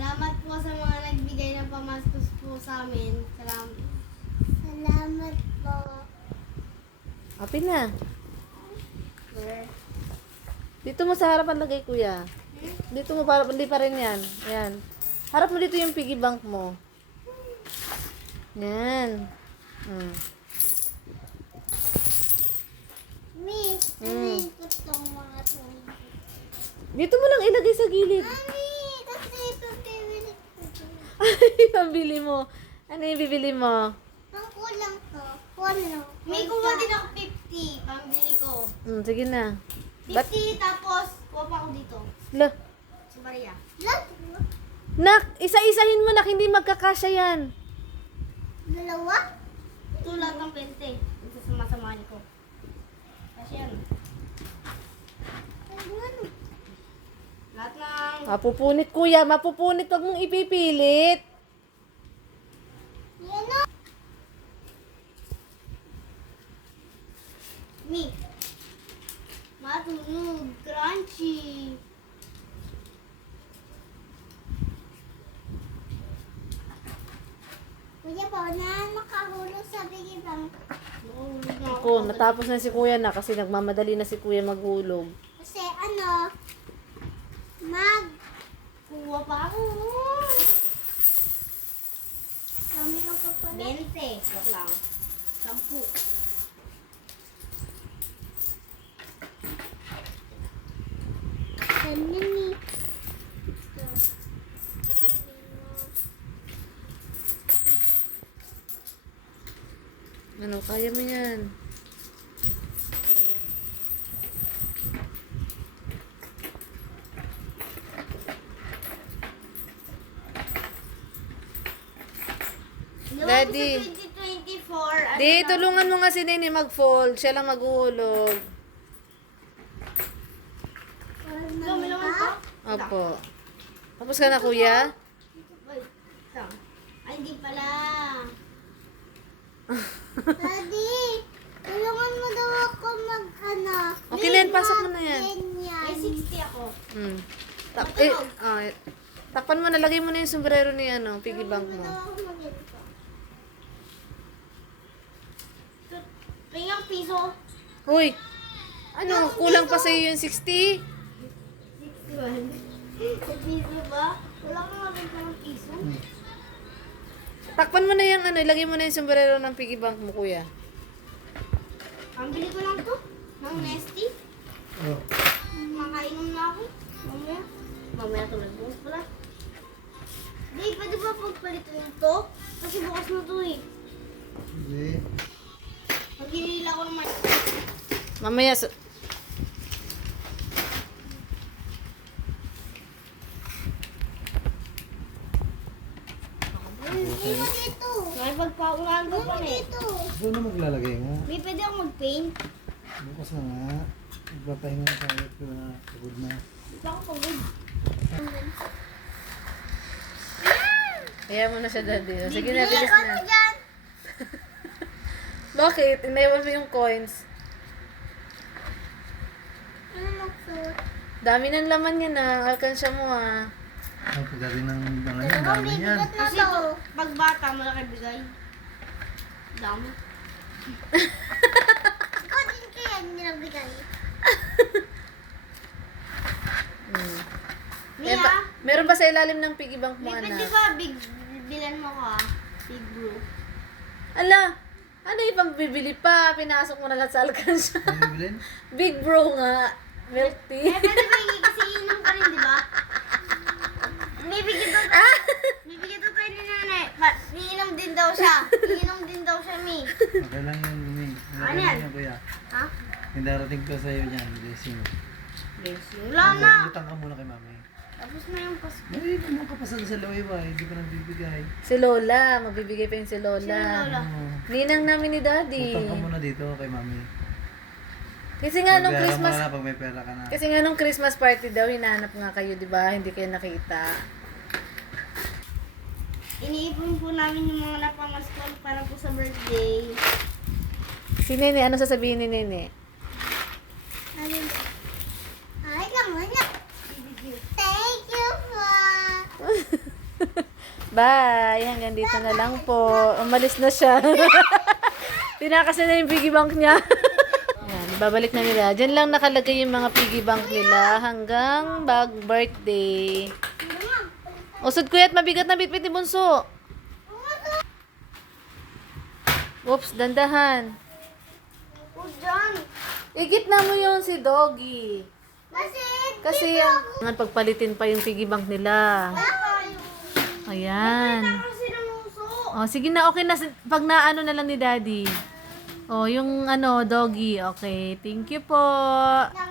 Salamat po sa mga nagbigay ng na pamastos po sa amin. Salamat. Salamat po. Api na. Where? Dito mo sa harapan na kay kuya. Hmm? Dito mo para hindi pa rin yan. Yan. Harap mo dito yung piggy bank mo. Yan. Hmm. Me, hmm. Dito mo lang ilagay sa gilid. Mommy bibili mo. Ano yung bibili mo? Ang kulang to. Kulang. May kuha din ako 50. Pambili ko. Hmm, sige na. But... 50 But... tapos kuha pa ako dito. La. Si Maria. La. Nak, isa-isahin mo na hindi magkakasya yan. Dalawa? Lo? Ito lang ng 20. Ito so, sa so masamahan ko. Kasi yan. Mapupunit kuya, mapupunit. Huwag mong ipipilit. me. Mato no crunch. Kuya po, na makahulog sa bigibang. Oh, Ako, matapos na si kuya na kasi nagmamadali na si kuya maghulog. Kasi ano, mag kuha pa ako. Kami ng papalit. 20, lang. 10. underneath. Ano, kaya mo yan. Daddy. 2024, ano Di, tulungan mo nga si Nini mag-fold. Siya lang mag-uulog. No, may laman pa? Opo. Tapos ka na, ito kuya? Ito pa. Ito pa. Ay, hindi pala. Daddy, tulungan mo daw ako magkana. Okay, Len, pasok mo na yan. May 60 ako. Hmm. Ta eh, ah, oh. takpan mo, nalagay mo na yung sombrero ni ano, oh. piggy bank mo. So, pingang piso. Hoy! Ano, Kaya, kulang piso? pa sa'yo yung 60? Ba? At, ba? Hmm. Takpan mo na yung ano, ilagay mo na yung sombrero ng piggy bank mo, kuya. Pambili ko lang to. Mang nesty. Oh. Makainom na ako. Mamaya. Mamaya ito lang. Hindi, pwede ba pagpalito yung to? Kasi bukas na to eh. Hindi. Okay. Pag hinila ko naman. Mamaya, sa... May mm, okay. okay, pagpaurago mm, pa rin. Doon so, na maglalagay mo. May pwede akong mag-paint. Bukas na nga. Magpapahin na tayo. Pagod na. Bakit ako pagod? Kaya mo na siya daddy. Sige Baby, ya, na, bilis ano na. Bakit? Inayawan mo yung coins. Dami ng laman yan ah. Alkansya mo ah. Ang kaga rin ng ano yan, dami yan. Kasi pag bata, malaki bigay. Dami. Ikaw din kaya, hindi lang bigay. Mia? Meron ba, sa ilalim ng piggy bank mo, anak? Pwede ba big, bilan mo ko, Big blue. Ala, ano yung pambibili pa? Pinasok mo na lahat sa alkansya. big bro nga. May, milk tea. eh, pwede ba yung, kasi inom ka rin, di ba? Ah! Bibigyan ko tayo ni nanay. But, niinom din daw siya. Niinom din daw siya, Mi. Okay lang yun, Mi. Ano yan? Kuya. Ha? Yung darating ko sa'yo niyan, blessing. Blessing. na. Butang ka muna kay mami. Tapos na yung Pasko. Ay, hindi mo kapasan sa Loy, ba? Hindi ko nabibigay. Si Lola. Magbibigay pa yun si Lola. Si Lola. Ninang namin ni Daddy. Butang ka muna dito kay mami. Kasi nga nung Christmas... Kasi nga nung Christmas party daw, hinahanap nga kayo, di ba? Hindi kayo nakita. Iniipon po namin yung mga napamaskol para po sa birthday. Si Nene, ano sasabihin ni Nene? Ay, naman Thank you po. Bye. Hanggang dito na lang po. Umalis na siya. Pinakasin na, na yung piggy bank niya. Ayan, babalik na nila. Diyan lang nakalagay yung mga piggy bank nila hanggang bag birthday. Usod kuya at mabigat na bitbit ni Bunso. Oops, dandahan. Ujan. Igit na mo yun si Doggy. Kasi, Kasi ang pagpalitin pa yung piggy bank nila. Ayan. Oh, sige na, okay na. Pag naano na lang ni Daddy. Oh, yung ano, doggy. Okay, thank you po.